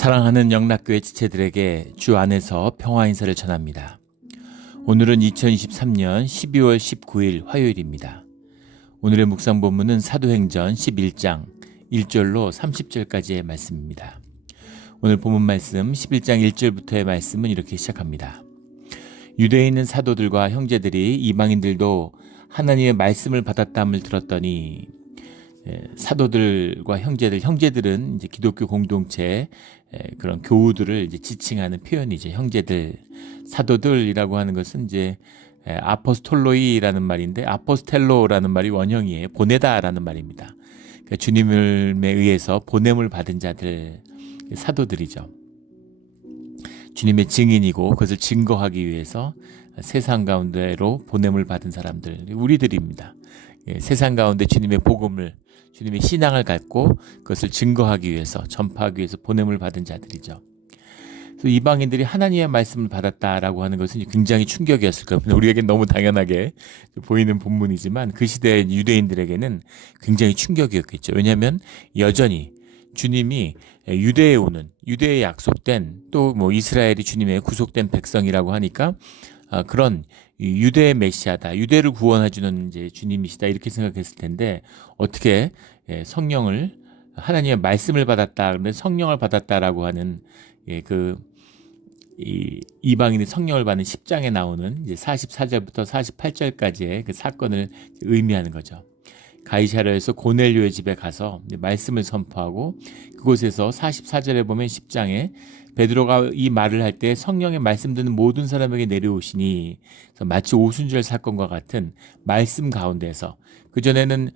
사랑하는 영락교회 지체들에게 주 안에서 평화 인사를 전합니다. 오늘은 2023년 12월 19일 화요일입니다. 오늘의 묵상 본문은 사도행전 11장 1절로 30절까지의 말씀입니다. 오늘 본문 말씀 11장 1절부터의 말씀은 이렇게 시작합니다. 유대에 있는 사도들과 형제들이 이방인들도 하나님의 말씀을 받았다함을 들었더니 사도들과 형제들은 이제 기독교 공동체의 그런 교우들을 이제 지칭하는 표현이죠. 형제들, 사도들이라고 하는 것은 이제 아포스톨로이라는 말인데, 아포스텔로라는 말이 원형이에요. 보내다라는 말입니다. 그러니까 주님에 의해서 보냄을 받은 자들, 사도들이죠. 주님의 증인이고 그것을 증거하기 위해서 세상 가운데로 보냄을 받은 사람들, 우리들입니다. 세상 가운데 주님의 복음을, 주님의 신앙을 갖고 그것을 증거하기 위해서, 전파하기 위해서 보냄을 받은 자들이죠. 그래서 이방인들이 하나님의 말씀을 받았다라고 하는 것은 굉장히 충격이었을 겁니다. 우리에겐 너무 당연하게 보이는 본문이지만 그 시대의 유대인들에게는 굉장히 충격이었겠죠. 왜냐하면 여전히 주님이 유대에 오는, 유대에 약속된, 또 뭐 이스라엘이 주님의 구속된 백성이라고 하니까 그런 유대의 메시아다, 유대를 구원해주는 이제 주님이시다, 이렇게 생각했을 텐데, 어떻게 성령을, 하나님의 말씀을 받았다, 그런데 성령을 받았다라고 하는 이방인의 성령을 받는 10장에 나오는 이제 44절부터 48절까지의 그 사건을 의미하는 거죠. 가이사랴에서 고넬료의 집에 가서 말씀을 선포하고, 그곳에서 44절에 보면 10장에 베드로가 이 말을 할 때 성령의 말씀 듣는 모든 사람에게 내려오시니, 마치 오순절 사건과 같은 말씀 가운데서, 그전에는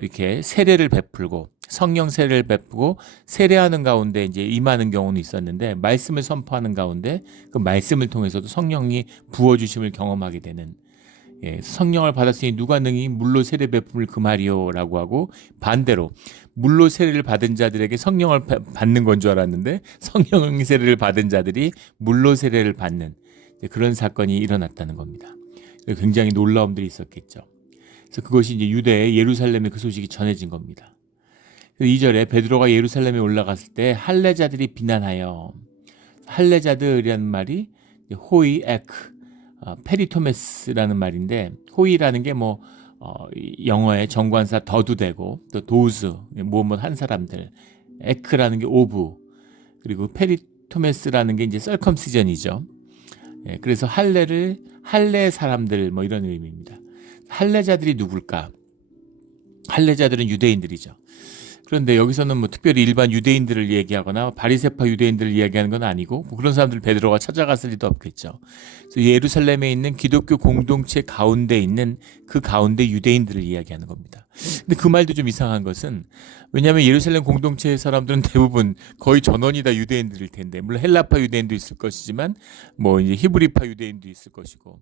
이렇게 세례를 베풀고, 성령 세례를 베푸고 세례하는 가운데 이제 임하는 경우는 있었는데, 말씀을 선포하는 가운데 그 말씀을 통해서도 성령이 부어주심을 경험하게 되는, 성령을 받았으니 누가 능히 물로 세례 베품을 금하리요 라고 하고, 반대로 물로 세례를 받은 자들에게 성령을 받는 건 줄 알았는데 성령 세례를 받은 자들이 물로 세례를 받는 그런 사건이 일어났다는 겁니다. 굉장히 놀라움들이 있었겠죠. 그래서 그것이 이제 유대의 예루살렘에 그 소식이 전해진 겁니다. 2절에 베드로가 예루살렘에 올라갔을 때 할례자들이 비난하여, 할례자들이라는 말이 호이, 에크, 페리토메스라는 말인데, 호이라는 게 영어의 정관사 더도 되고, 또 도우스, 무엇 한 사람들, 에크라는 게 오부, 그리고 페리토메스라는 게 이제 썰컴시전이죠. 그래서 할례 사람들 이런 의미입니다. 할례자들이 누굴까? 할례자들은 유대인들이죠. 그런데 여기서는 특별히 일반 유대인들을 얘기하거나 바리새파 유대인들을 이야기하는 건 아니고, 그런 사람들 베드로가 찾아갔을 리도 없겠죠. 그래서 예루살렘에 있는 기독교 공동체 가운데 있는 그 가운데 유대인들을 이야기하는 겁니다. 근데 그 말도 좀 이상한 것은, 왜냐하면 예루살렘 공동체의 사람들은 대부분 거의 전원이 다 유대인들일 텐데, 물론 헬라파 유대인도 있을 것이지만 이제 히브리파 유대인도 있을 것이고,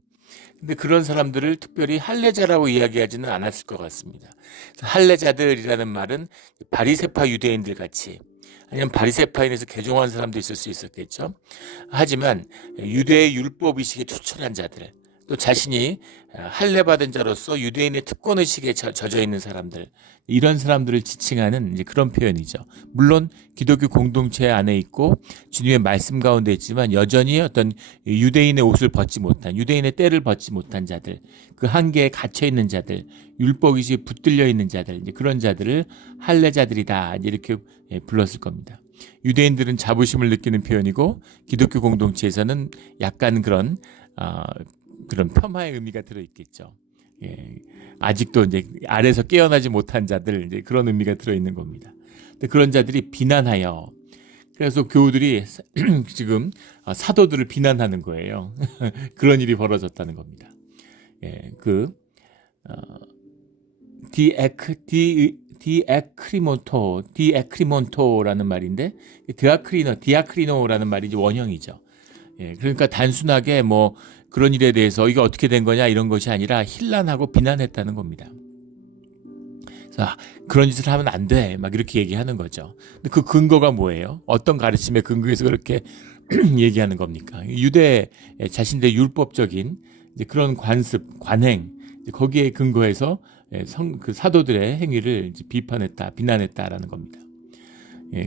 근데 그런 사람들을 특별히 할례자라고 이야기하지는 않았을 것 같습니다. 할례자들이라는 말은 바리새파 유대인들 같이, 아니면 바리새파인에서 개종한 사람도 있을 수 있었겠죠. 하지만 유대의 율법의식에 투철한 자들, 또 자신이 할례받은 자로서 유대인의 특권의식에 젖어 있는 사람들, 이런 사람들을 지칭하는 이제 그런 표현이죠. 물론 기독교 공동체 안에 있고 주님의 말씀 가운데 있지만, 여전히 어떤 유대인의 옷을 벗지 못한, 유대인의 때를 벗지 못한 자들, 그 한계에 갇혀 있는 자들, 율법의식에 붙들려 있는 자들, 이제 그런 자들을 할례자들이다, 이렇게 불렀을 겁니다. 유대인들은 자부심을 느끼는 표현이고, 기독교 공동체에서는 약간 그런 폄하의 의미가 들어있겠죠. 아직도 이제 아래서 깨어나지 못한 자들, 이제 그런 의미가 들어있는 겁니다. 근데 그런 자들이 비난하여, 그래서 교우들이 지금 사도들을 비난하는 거예요. 그런 일이 벌어졌다는 겁니다. 디에크리몬토라는 말인데, 디아크리노라는 말이 이제 원형이죠. 그러니까 단순하게 그런 일에 대해서 이게 어떻게 된 거냐 이런 것이 아니라 힐난하고 비난했다는 겁니다. 그래서 그런 짓을 하면 안 돼, 이렇게 얘기하는 거죠. 근데 그 근거가 뭐예요? 어떤 가르침에 근거해서 그렇게 얘기하는 겁니까? 유대 자신들의 율법적인 이제 그런 관습, 관행, 거기에 근거해서 그 사도들의 행위를 이제 비난했다라는 겁니다.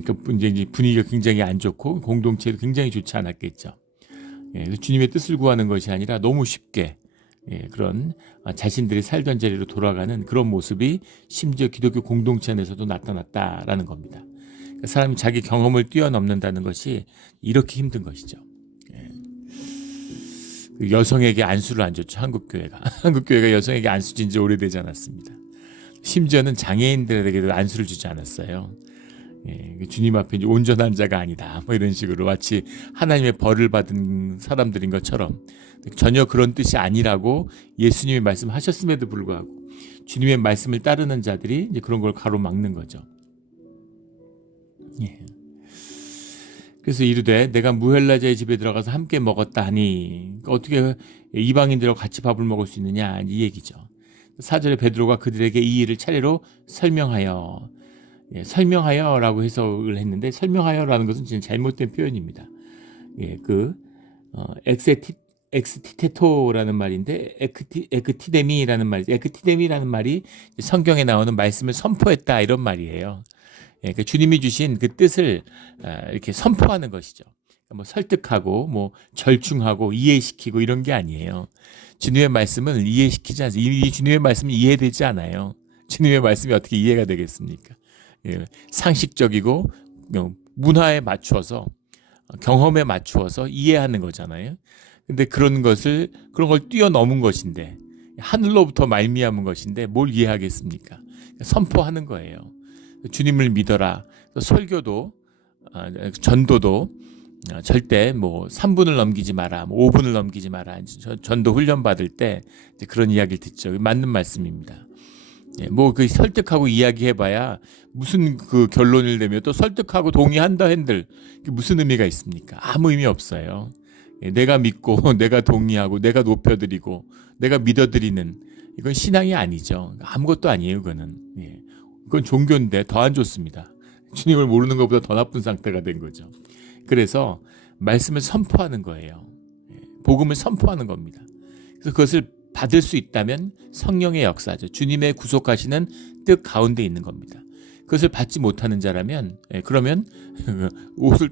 그 이제 분위기가 굉장히 안 좋고 공동체도 굉장히 좋지 않았겠죠. 그래서 주님의 뜻을 구하는 것이 아니라 너무 쉽게 그런 자신들이 살던 자리로 돌아가는 그런 모습이 심지어 기독교 공동체 안에서도 나타났다라는 겁니다. 그러니까 사람이 자기 경험을 뛰어넘는다는 것이 이렇게 힘든 것이죠. 여성에게 안수를 안 줬죠. 한국교회가. 한국교회가 여성에게 안수 준 지 오래되지 않았습니다. 심지어는 장애인들에게도 안수를 주지 않았어요. 주님 앞에 이제 온전한 자가 아니다. 뭐 이런 식으로 마치 하나님의 벌을 받은 사람들인 것처럼 전혀 그런 뜻이 아니라고 예수님이 말씀하셨음에도 불구하고 주님의 말씀을 따르는 자들이 이제 그런 걸 가로막는 거죠. 그래서 이르되 내가 무헬라자의 집에 들어가서 함께 먹었다 하니 어떻게 이방인들하고 같이 밥을 먹을 수 있느냐 이 얘기죠. 4절에 베드로가 그들에게 이 일을 차례로 설명하여 설명하여라고 해석을 했는데 설명하여라는 것은 진짜 잘못된 표현입니다. 엑스티테토라는 말인데 에크티데미라는 말이 에크티데미라는 말이 성경에 나오는 말씀을 선포했다 이런 말이에요. 그러니까 주님이 주신 그 뜻을 이렇게 선포하는 것이죠. 뭐 설득하고 뭐 절충하고 이해시키고 이런 게 아니에요. 주님의 말씀은 이해시키지 않습니다. 이 주님의 말씀이 이해되지 않아요. 주님의 말씀이 어떻게 이해가 되겠습니까? 상식적이고 문화에 맞추어서 경험에 맞추어서 이해하는 거잖아요. 근데 그런 걸 뛰어넘은 것인데 하늘로부터 말미암은 것인데 뭘 이해하겠습니까? 선포하는 거예요. 주님을 믿어라. 설교도 전도도 절대 뭐 3분을 넘기지 마라, 뭐 5분을 넘기지 마라. 전도 훈련 받을 때 그런 이야기를 듣죠. 맞는 말씀입니다. 뭐 그 설득하고 이야기해봐야 무슨 그 결론을 내며 또 설득하고 동의한다 한들 무슨 의미가 있습니까? 아무 의미 없어요. 내가 믿고 내가 동의하고 내가 높여드리고 내가 믿어드리는 이건 신앙이 아니죠. 아무것도 아니에요. 그건 종교인데 더 안 좋습니다. 주님을 모르는 것보다 더 나쁜 상태가 된 거죠. 그래서 말씀을 선포하는 거예요. 복음을 선포하는 겁니다. 그래서 그것을 받을 수 있다면 성령의 역사죠. 주님의 구속하시는 뜻 가운데 있는 겁니다. 그것을 받지 못하는 자라면 그러면 옷에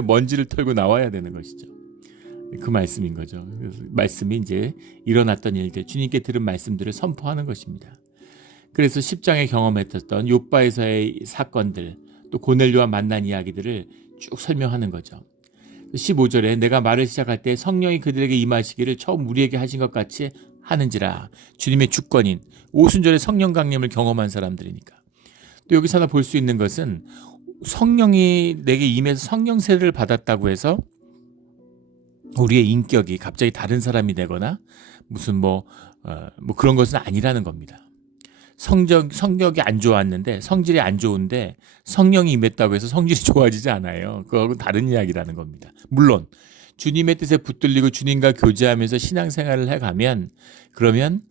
먼지를 털고 나와야 되는 것이죠. 그 말씀인 거죠. 그래서 말씀이 이제 일어났던 일들, 주님께 들은 말씀들을 선포하는 것입니다. 그래서 10장에 경험했었던 욥바에서의 사건들, 또 고넬료와 만난 이야기들을 쭉 설명하는 거죠. 15절에 내가 말을 시작할 때 성령이 그들에게 임하시기를 처음 우리에게 하신 것 같이 하는지라. 주님의 주권인 오순절에 성령 강림을 경험한 사람들이니까. 또 여기서 하나 볼 수 있는 것은 성령이 내게 임해서 성령 세례를 받았다고 해서 우리의 인격이 갑자기 다른 사람이 되거나 무슨 뭐 그런 것은 아니라는 겁니다. 성격이 안 좋았는데 성질이 안 좋은데 성령이 임했다고 해서 성질이 좋아지지 않아요. 그거하고 다른 이야기라는 겁니다. 물론 주님의 뜻에 붙들리고 주님과 교제하면서 신앙생활을 해가면 그러면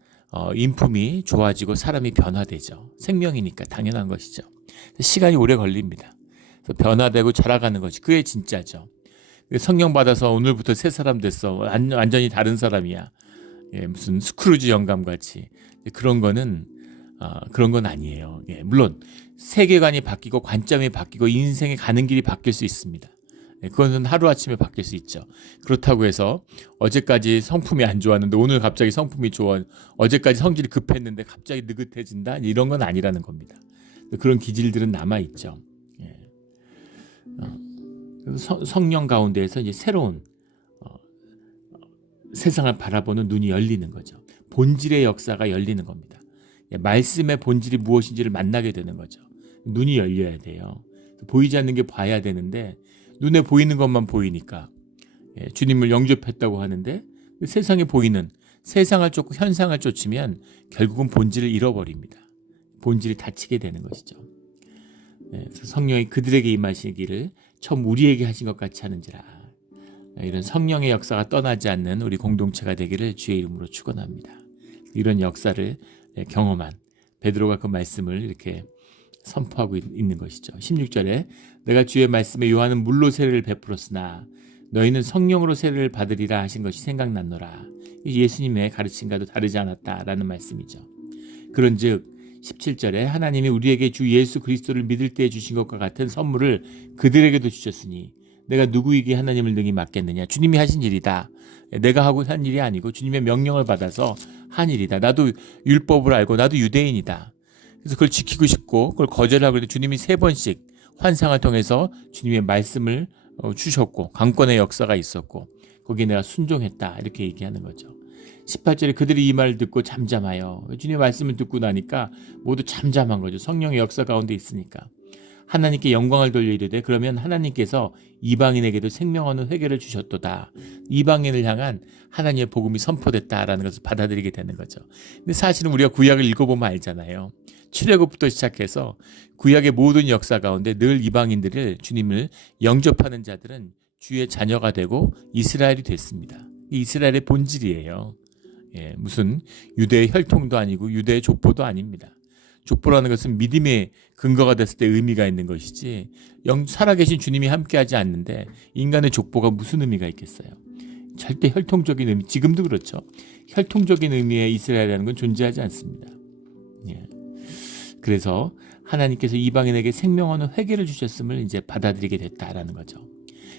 인품이 좋아지고 사람이 변화되죠. 생명이니까 당연한 것이죠. 시간이 오래 걸립니다. 그래서 변화되고 자라가는 것이 그게 진짜죠. 성령 받아서 오늘부터 새 사람 됐어. 완전히 다른 사람이야. 무슨 스크루지 영감같이 그런 건 아니에요. 물론 세계관이 바뀌고 관점이 바뀌고 인생의 가는 길이 바뀔 수 있습니다. 그것은 하루아침에 바뀔 수 있죠. 그렇다고 해서 어제까지 성품이 안 좋았는데 오늘 갑자기 성품이 좋아, 어제까지 성질이 급했는데 갑자기 느긋해진다, 이런 건 아니라는 겁니다. 그런 기질들은 남아있죠. 성령 가운데에서 이제 새로운 세상을 바라보는 눈이 열리는 거죠. 본질의 역사가 열리는 겁니다. 말씀의 본질이 무엇인지를 만나게 되는 거죠. 눈이 열려야 돼요. 보이지 않는 게 봐야 되는데 눈에 보이는 것만 보이니까 주님을 영접했다고 하는데 세상에 보이는 세상을 쫓고 현상을 쫓으면 결국은 본질을 잃어버립니다. 본질이 닫히게 되는 것이죠. 그래서 성령이 그들에게 임하시기를 처음 우리에게 하신 것 같이 하는지라. 이런 성령의 역사가 떠나지 않는 우리 공동체가 되기를 주의 이름으로 축원합니다. 이런 역사를 경험한 베드로가 그 말씀을 이렇게 선포하고 있는 것이죠. 16절에 내가 주의 말씀에 요한은 물로 세례를 베풀었으나 너희는 성령으로 세례를 받으리라 하신 것이 생각났노라. 예수님의 가르침과도 다르지 않았다라는 말씀이죠. 그런즉 17절에 하나님이 우리에게 주 예수 그리스도를 믿을 때 주신 것과 같은 선물을 그들에게도 주셨으니 내가 누구에게 하나님을 능히 맡겠느냐. 주님이 하신 일이다. 내가 하고 한 일이 아니고 주님의 명령을 받아서 한 일이다. 나도 율법을 알고 나도 유대인이다. 그래서 그걸 지키고 싶고 그걸 거절하고 해도 주님이 3번씩 환상을 통해서 주님의 말씀을 주셨고 강권의 역사가 있었고 거기에 내가 순종했다. 이렇게 얘기하는 거죠. 18절에 그들이 이 말을 듣고 잠잠하여. 주님의 말씀을 듣고 나니까 모두 잠잠한 거죠. 성령의 역사 가운데 있으니까. 하나님께 영광을 돌려 이르되 그러면 하나님께서 이방인에게도 생명 얻는 회개를 주셨도다. 이방인을 향한 하나님의 복음이 선포됐다라는 것을 받아들이게 되는 거죠. 근데 사실은 우리가 구약을 읽어보면 알잖아요. 출애굽부터 시작해서 구약의 모든 역사 가운데 늘 이방인들을 주님을 영접하는 자들은 주의 자녀가 되고 이스라엘이 됐습니다. 이스라엘의 본질이에요. 무슨 유대의 혈통도 아니고 유대의 족보도 아닙니다. 족보라는 것은 믿음의 근거가 됐을 때 의미가 있는 것이지 살아계신 주님이 함께하지 않는데 인간의 족보가 무슨 의미가 있겠어요. 절대 혈통적인 의미, 지금도 그렇죠. 혈통적인 의미의 이스라엘이라는 건 존재하지 않습니다. 그래서 하나님께서 이방인에게 생명 얻는 회개를 주셨음을 이제 받아들이게 됐다라는 거죠.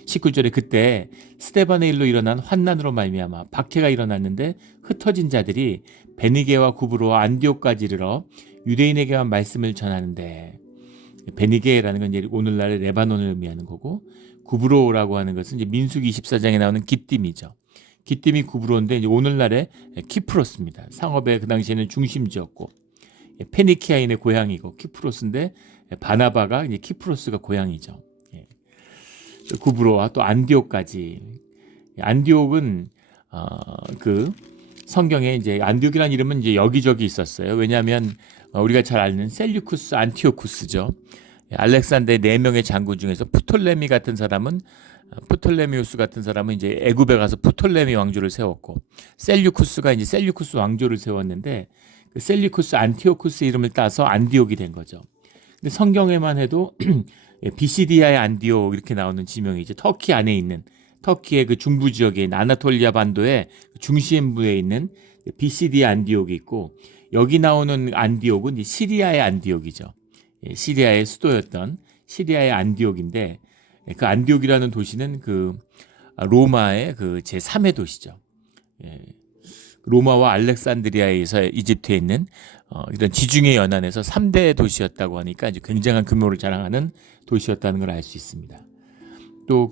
19절에 그때 스데반의 일로 일어난 환난으로 말미암아 박해가 일어났는데 흩어진 자들이 베니게와 구브로와 안디옥까지 이르러 유대인에게만 말씀을 전하는데, 베니게라는 건 이제 오늘날의 레바논을 의미하는 거고 구브로라고 하는 것은 이제 민수기 24장에 나오는 기띔이죠. 기띔이 구브로인데 이제 오늘날의 키프로스입니다. 상업의 그 당시에는 중심지였고 페니키아인의 고향이고 키프로스인데 바나바가 이제 키프로스가 고향이죠. 구브로와 또 안디옥까지. 안디옥은 그 성경에 이제 안디옥이라는 이름은 이제 여기저기 있었어요. 왜냐하면 우리가 잘 아는 셀류쿠스 안티오쿠스죠. 알렉산더의 4명의 장군 중에서 프톨레미우스 같은 사람은 이제 애굽에 가서 프톨레미 왕조를 세웠고 셀류쿠스가 이제 셀류쿠스 왕조를 세웠는데 그 셀류쿠스 안티오쿠스 이름을 따서 안디옥이 된 거죠. 근데 성경에만 해도 비시디아의 안디옥 이렇게 나오는 지명이죠. 터키 안에 있는 터키의 그 중부 지역에 있는 아나톨리아 반도의 중심부에 있는 비시디아 안디옥이 있고 여기 나오는 안디옥은 시리아의 안디옥이죠. 시리아의 수도였던 시리아의 안디옥인데 그 안디옥이라는 도시는 그 로마의 그 제3의 도시죠. 로마와 알렉산드리아에서 이집트에 있는 이런 지중해 연안에서 3대 도시였다고 하니까 이제 굉장한 규모를 자랑하는 도시였다는 걸 알 수 있습니다. 또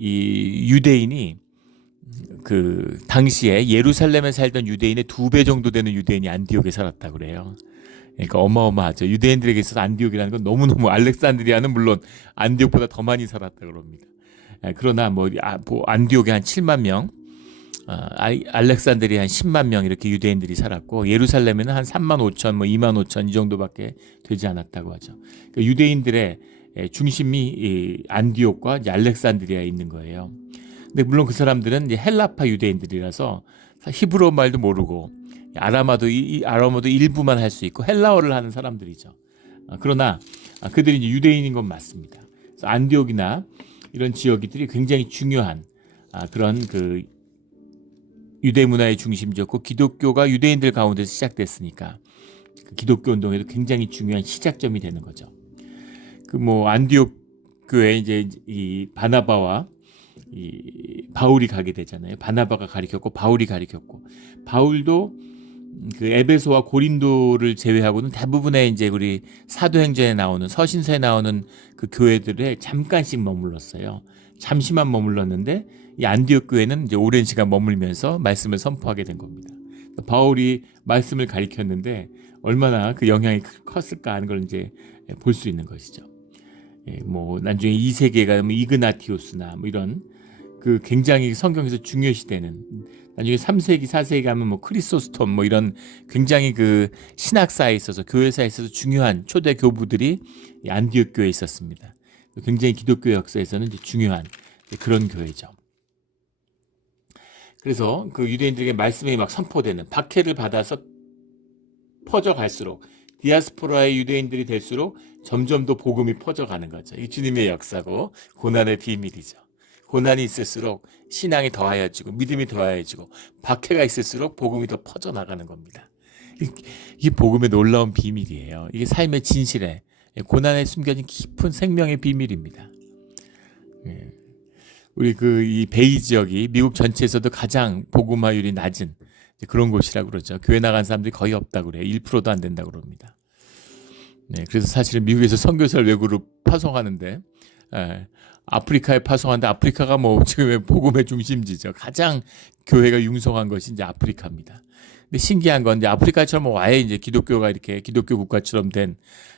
이 유대인이 그 당시에 예루살렘에 살던 유대인의 2배 정도 되는 유대인이 안디옥에 살았다고 그래요. 그러니까 어마어마하죠. 유대인들에게 있어서 안디옥이라는 건 너무너무 알렉산드리아는 물론 안디옥보다 더 많이 살았다고 합니다. 그러나 안디옥에 한 7만 명, 알렉산드리아 한 10만 명 이렇게 유대인들이 살았고 예루살렘에는 한 3만 5천, 2만 5천 이 정도밖에 되지 않았다고 하죠. 그러니까 유대인들의 중심이 안디옥과 이제 알렉산드리아에 있는 거예요. 근데 물론 그 사람들은 이제 헬라파 유대인들이라서 히브리어 말도 모르고 아람어도 일부만 할 수 있고 헬라어를 하는 사람들이죠. 그러나 그들이 이제 유대인인 건 맞습니다. 그래서 안디옥이나 이런 지역들이 굉장히 중요한 그런 그 유대 문화의 중심지였고 기독교가 유대인들 가운데서 시작됐으니까 그 기독교 운동에도 굉장히 중요한 시작점이 되는 거죠. 안디옥 교회에 이제 이 바나바와 이 바울이 가게 되잖아요. 바나바가 가리켰고 바울이 가리켰고 바울도 그 에베소와 고린도를 제외하고는 대부분의 이제 우리 사도행전에 나오는 서신서에 나오는 그 교회들에 잠깐씩 머물렀어요. 잠시만 머물렀는데 이 안디옥 교회는 이제 오랜 시간 머물면서 말씀을 선포하게 된 겁니다. 바울이 말씀을 가리켰는데 얼마나 그 영향이 컸을까 하는 걸 이제 볼 수 있는 것이죠. 나중에 2세기가 이그나티오스나 이런 그 굉장히 성경에서 중요시되는 나중에 3세기, 4세기 가면 크리소스톰 이런 굉장히 그 신학사에 있어서 교회사에 있어서 중요한 초대 교부들이 안디옥 교회에 있었습니다. 굉장히 기독교 역사에서는 이제 중요한 그런 교회죠. 그래서 그 유대인들에게 말씀이 막 선포되는 박해를 받아서 퍼져갈수록 디아스포라의 유대인들이 될수록 점점 더 복음이 퍼져가는 거죠. 이 주님의 역사고 고난의 비밀이죠. 고난이 있을수록 신앙이 더하여지고 믿음이 더하여지고 박해가 있을수록 복음이 더 퍼져나가는 겁니다. 이게 복음의 놀라운 비밀이에요. 이게 삶의 진실에 고난에 숨겨진 깊은 생명의 비밀입니다. 우리 이 베이 지역이 미국 전체에서도 가장 복음화율이 낮은 그런 곳이라고 그러죠. 교회 나간 사람들이 거의 없다고 그래요. 1%도 안 된다고 그럽니다. 그래서 사실은 미국에서 선교사를 외국으로 파송하는데 아프리카에 파송하는데 아프리카가 뭐 지금 복음의 중심지죠. 가장 교회가 융성한 것이 이제 아프리카입니다. 근데 신기한 건 이제 아프리카처럼 와야 이제 기독교가 이렇게 기독교 국가처럼 된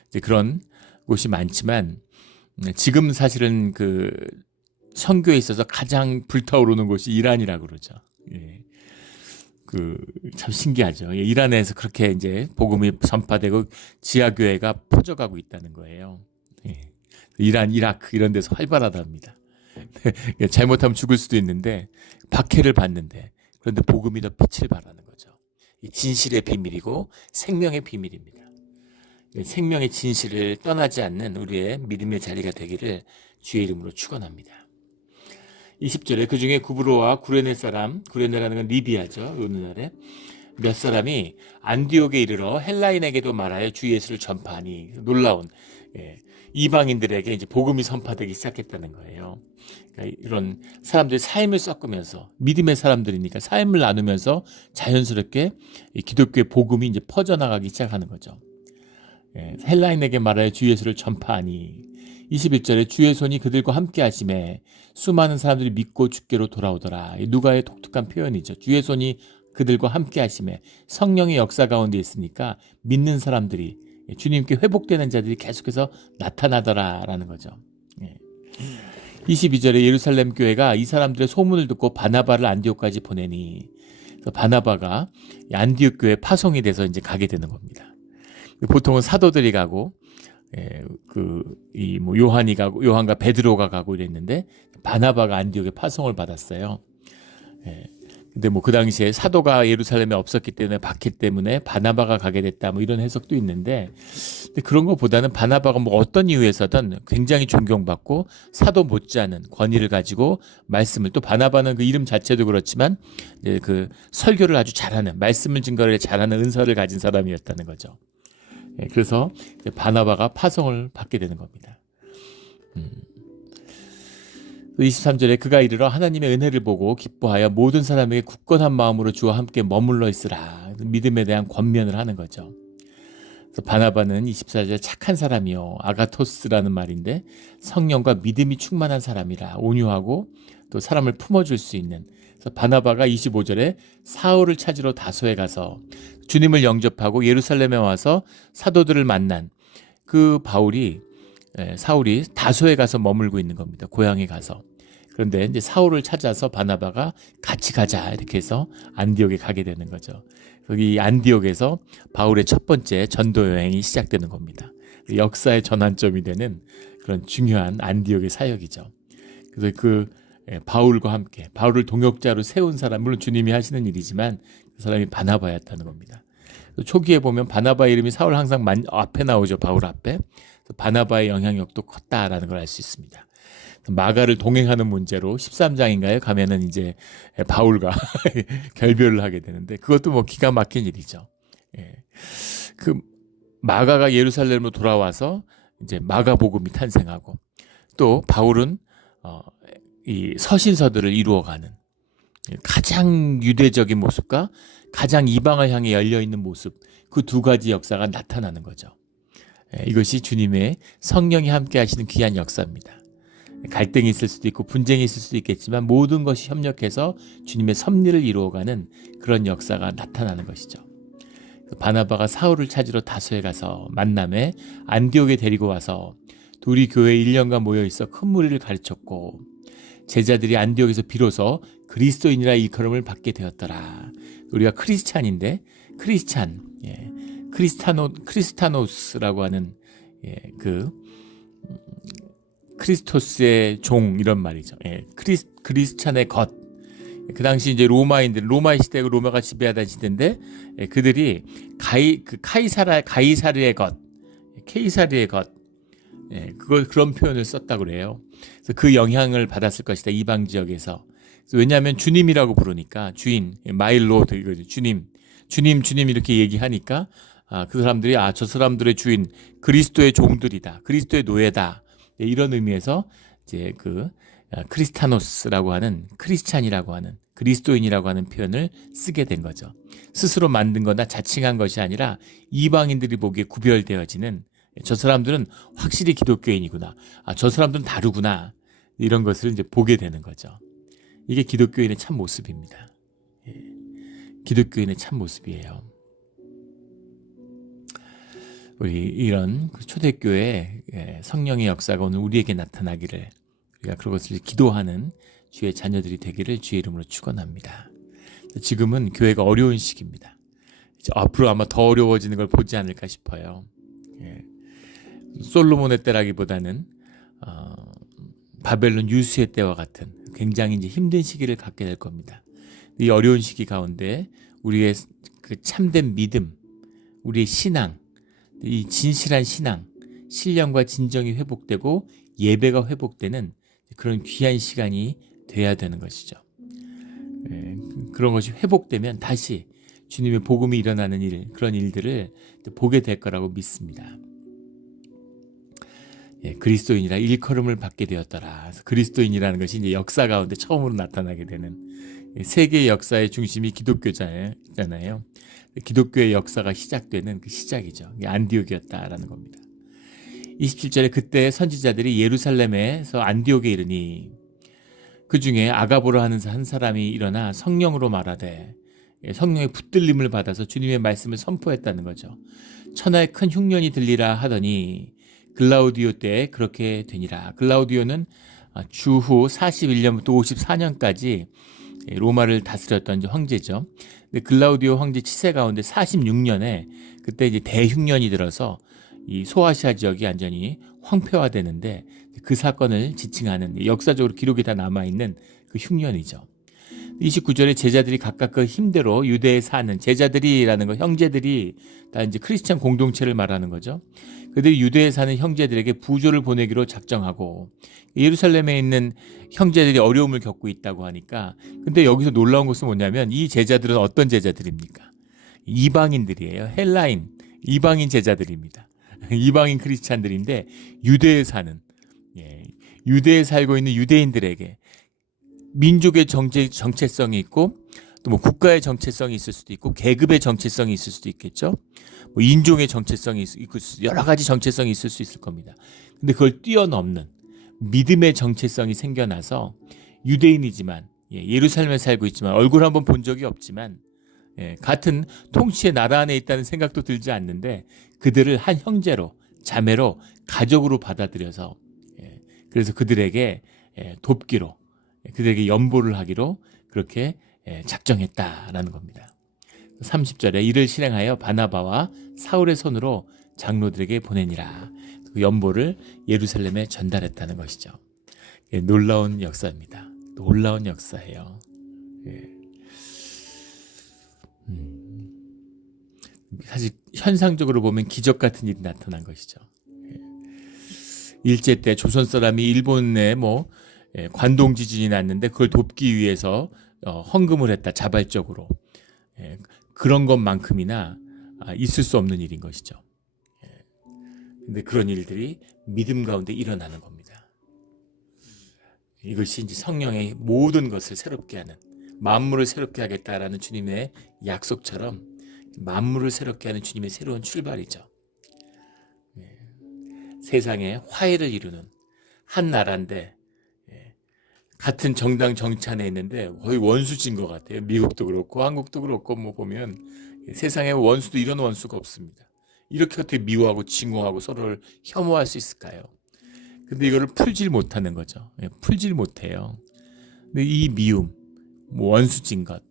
이제 그런 곳이 많지만 지금 사실은 그 선교에 있어서 가장 불타오르는 곳이 이란이라고 그러죠. 참 신기하죠. 이란에서 그렇게 이제 복음이 전파되고 지하교회가 퍼져가고 있다는 거예요. 이란, 이라크 이런 데서 활발하답니다. 잘못하면 죽을 수도 있는데 박해를 받는데 그런데 복음이 더 빛을 발하는 거죠. 진실의 비밀이고 생명의 비밀입니다. 생명의 진실을 떠나지 않는 우리의 믿음의 자리가 되기를 주의 이름으로 축원합니다. 20절에 그 중에 구브로와 구레네 사람, 구레네라는 건 리비아죠. 오늘날에 몇 사람이 안디옥에 이르러 헬라인에게도 말하여 주 예수를 전파하니 놀라운 이방인들에게 이제 복음이 선파되기 시작했다는 거예요. 그러니까 이런 사람들이 삶을 섞으면서 믿음의 사람들이니까 삶을 나누면서 자연스럽게 기독교의 복음이 이제 퍼져나가기 시작하는 거죠. 헬라인에게 말하여 주 예수를 전파하니 21절에 주의 손이 그들과 함께 하심에 수많은 사람들이 믿고 주께로 돌아오더라. 누가의 독특한 표현이죠. 주의 손이 그들과 함께 하심에 성령의 역사 가운데 있으니까 믿는 사람들이 주님께 회복되는 자들이 계속해서 나타나더라라는 거죠. 22절에 예루살렘 교회가 이 사람들의 소문을 듣고 바나바를 안디옥까지 보내니 바나바가 안디옥 교회 파송이 돼서 이제 가게 되는 겁니다. 보통은 사도들이 가고 요한이 가고 요한과 베드로가 가고 이랬는데 바나바가 안디옥에 파송을 받았어요. 근데 그 당시에 사도가 예루살렘에 없었기 때문에 박해 때문에 바나바가 가게 됐다 이런 해석도 있는데 근데 그런 것보다는 바나바가 어떤 이유에서든 굉장히 존경받고 사도 못지않은 권위를 가지고 말씀을 또 바나바는 그 이름 자체도 그렇지만 그 설교를 아주 잘하는 말씀을 증거를 잘하는 은사를 가진 사람이었다는 거죠. 그래서 바나바가 파송을 받게 되는 겁니다. 23절에 그가 이르러 하나님의 은혜를 보고 기뻐하여 모든 사람에게 굳건한 마음으로 주와 함께 머물러 있으라. 믿음에 대한 권면을 하는 거죠. 그래서 바나바는 24절에 착한 사람이요 아가토스라는 말인데 성령과 믿음이 충만한 사람이라 온유하고 또 사람을 품어줄 수 있는. 그래서 바나바가 25절에 사울을 찾으러 다소에 가서 주님을 영접하고 예루살렘에 와서 사도들을 만난 그 사울이 다소에 가서 머물고 있는 겁니다. 고향에 가서. 그런데 이제 사울을 찾아서 바나바가 같이 가자 이렇게 해서 안디옥에 가게 되는 거죠. 여기 안디옥에서 바울의 첫 번째 전도 여행이 시작되는 겁니다. 역사의 전환점이 되는 그런 중요한 안디옥의 사역이죠. 그래서 바울과 함께 바울을 동역자로 세운 사람, 물론 주님이 하시는 일이지만 그 사람이 바나바였다는 겁니다. 초기에 보면 바나바 이름이 사울 항상 앞에 나오죠. 바울 앞에. 바나바의 영향력도 컸다라는 걸 알 수 있습니다. 마가를 동행하는 문제로 13장인가요? 가면은 이제 바울과 결별을 하게 되는데 그것도 기가 막힌 일이죠. 그 마가가 예루살렘으로 돌아와서 이제 마가복음이 탄생하고 또 바울은 이 서신서들을 이루어가는 가장 유대적인 모습과 가장 이방을 향해 열려있는 모습 그 두 가지 역사가 나타나는 거죠. 이것이 주님의 성령이 함께 하시는 귀한 역사입니다. 갈등이 있을 수도 있고 분쟁이 있을 수도 있겠지만 모든 것이 협력해서 주님의 섭리를 이루어가는 그런 역사가 나타나는 것이죠. 바나바가 사울을 찾으러 다소에 가서 만남에 안디옥에 데리고 와서 둘이 교회에 1년간 모여 있어 큰 무리를 가르쳤고 제자들이 안디옥에서 비로소 그리스도인이라 일컬음을 받게 되었더라. 우리가 크리스찬인데 크리스타노스라고 하는 크리스토스의 종 이런 말이죠. 크리스찬의 것. 그 당시 이제 로마의 시대고 로마가 지배하던 시대인데 그들이 가이사르의 것, 케이사르의 것, 그런 표현을 썼다고 그래요. 그래서 그 영향을 받았을 것이다 이방 지역에서. 왜냐하면 주님이라고 부르니까 주인, 마이 로드 이거죠. 주님 주님 이렇게 얘기하니까 그 사람들이 저 사람들의 주인 그리스도의 종들이다. 그리스도의 노예다. 이런 의미에서 이제 크리스타노스라고 하는 크리스찬이라고 하는 그리스도인이라고 하는 표현을 쓰게 된 거죠. 스스로 만든 거나 자칭한 것이 아니라 이방인들이 보기에 구별되어지는 저 사람들은 확실히 기독교인이구나. 저 사람들은 다르구나. 이런 것을 이제 보게 되는 거죠. 이게 기독교인의 참 모습입니다. 기독교인의 참 모습이에요. 우리 이런 초대교회 성령의 역사가 오늘 우리에게 나타나기를 우리가 그것을 기도하는 주의 자녀들이 되기를 주의 이름으로 축원합니다. 지금은 교회가 어려운 시기입니다. 앞으로 아마 더 어려워지는 걸 보지 않을까 싶어요. 솔로몬의 때라기보다는 바벨론 유수의 때와 같은 굉장히 이제 힘든 시기를 갖게 될 겁니다. 이 어려운 시기 가운데 우리의 그 참된 믿음, 우리의 신앙, 이 진실한 신앙, 신령과 진정이 회복되고 예배가 회복되는 그런 귀한 시간이 돼야 되는 것이죠. 그런 것이 회복되면 다시 주님의 복음이 일어나는 그런 일들을 보게 될 거라고 믿습니다. 그리스도인이라 일컬음을 받게 되었더라. 그래서 그리스도인이라는 것이 이제 역사 가운데 처음으로 나타나게 되는 세계 역사의 중심이 기독교잖아요. 기독교의 역사가 시작되는 그 시작이죠. 안디옥이었다라는 겁니다. 27절에 그때 선지자들이 예루살렘에서 안디옥에 이르니 그 중에 아가보라 하는 한 사람이 일어나 성령으로 말하되 성령의 붙들림을 받아서 주님의 말씀을 선포했다는 거죠. 천하의 큰 흉년이 들리라 하더니 글라우디오 때에 그렇게 되니라. 글라우디오는 주후 41년부터 54년까지 로마를 다스렸던 황제죠. 근데 글라우디오 황제 치세 가운데 46년에 그때 이제 대흉년이 들어서 이 소아시아 지역이 완전히 황폐화되는데 그 사건을 지칭하는 역사적으로 기록이 다 남아있는 그 흉년이죠. 29절에 제자들이 각각 그 힘대로 유대에 사는 제자들이라는 거, 형제들이 다 이제 크리스찬 공동체를 말하는 거죠. 그들이 유대에 사는 형제들에게 부조를 보내기로 작정하고 예루살렘에 있는 형제들이 어려움을 겪고 있다고 하니까 근데 여기서 놀라운 것은 뭐냐면 이 제자들은 어떤 제자들입니까? 이방인들이에요. 헬라인, 이방인 제자들입니다. 이방인 크리스찬들인데 유대에 사는 유대에 살고 있는 유대인들에게 민족의 정체성이 있고 또 뭐 국가의 정체성이 있을 수도 있고 계급의 정체성이 있을 수도 있겠죠. 뭐 인종의 정체성이 있고 여러 가지 정체성이 있을 수 있을 겁니다. 근데 그걸 뛰어넘는 믿음의 정체성이 생겨나서 유대인이지만 예루살렘에 살고 있지만 얼굴 한번 본 적이 없지만 같은 통치의 나라 안에 있다는 생각도 들지 않는데 그들을 한 형제로 자매로 가족으로 받아들여서 그래서 그들에게 돕기로 그들에게 연보를 하기로 그렇게 작정했다라는 겁니다. 30절에 이를 실행하여 바나바와 사울의 손으로 장로들에게 보내니라. 그 연보를 예루살렘에 전달했다는 것이죠. 놀라운 역사입니다. 놀라운 역사예요. 사실 현상적으로 보면 기적 같은 일이 나타난 것이죠. 일제 때 조선 사람이 일본에 관동 지진이 났는데 그걸 돕기 위해서 헌금을 했다. 자발적으로. 그런 것만큼이나 있을 수 없는 일인 것이죠. 근데 그런 일들이 믿음 가운데 일어나는 겁니다. 이것이 이제 성령의 모든 것을 새롭게 하는 만물을 새롭게 하겠다라는 주님의 약속처럼 만물을 새롭게 하는 주님의 새로운 출발이죠. 세상에 화해를 이루는 한 나라인데 같은 정당 정치 안에 있는데 거의 원수진 것 같아요. 미국도 그렇고 한국도 그렇고 보면 세상에 원수도 이런 원수가 없습니다. 이렇게 어떻게 미워하고 증오하고 서로를 혐오할 수 있을까요? 근데 이거를 풀질 못하는 거죠. 풀질 못해요. 근데 이 미움, 원수진 것,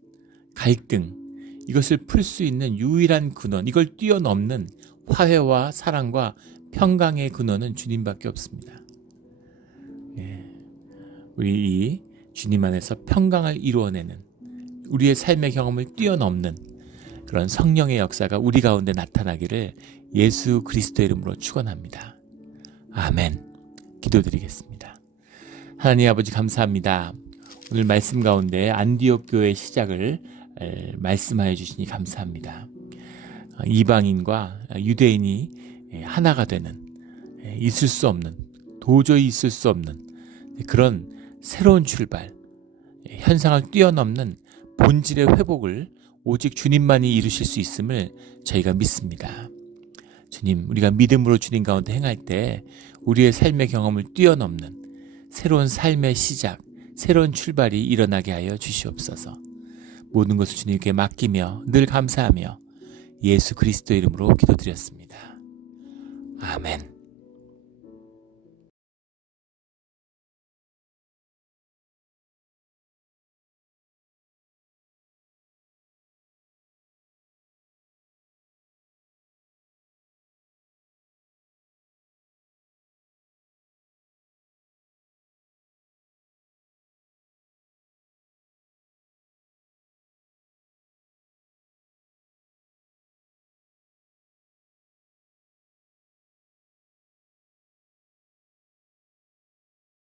갈등 이것을 풀 수 있는 유일한 근원, 이걸 뛰어넘는 화해와 사랑과 평강의 근원은 주님밖에 없습니다. 우리 이 주님 안에서 평강을 이루어내는 우리의 삶의 경험을 뛰어넘는 그런 성령의 역사가 우리 가운데 나타나기를 예수 그리스도의 이름으로 축원합니다. 아멘. 기도드리겠습니다. 하나님 아버지 감사합니다. 오늘 말씀 가운데 안디옥 교회의 시작을 말씀하여 주시니 감사합니다. 이방인과 유대인이 하나가 되는, 있을 수 없는, 도저히 있을 수 없는 그런 새로운 출발, 현상을 뛰어넘는 본질의 회복을 오직 주님만이 이루실 수 있음을 저희가 믿습니다. 주님, 우리가 믿음으로 주님 가운데 행할 때 우리의 삶의 경험을 뛰어넘는 새로운 삶의 시작, 새로운 출발이 일어나게 하여 주시옵소서. 모든 것을 주님께 맡기며 늘 감사하며 예수 그리스도 이름으로 기도드렸습니다. 아멘.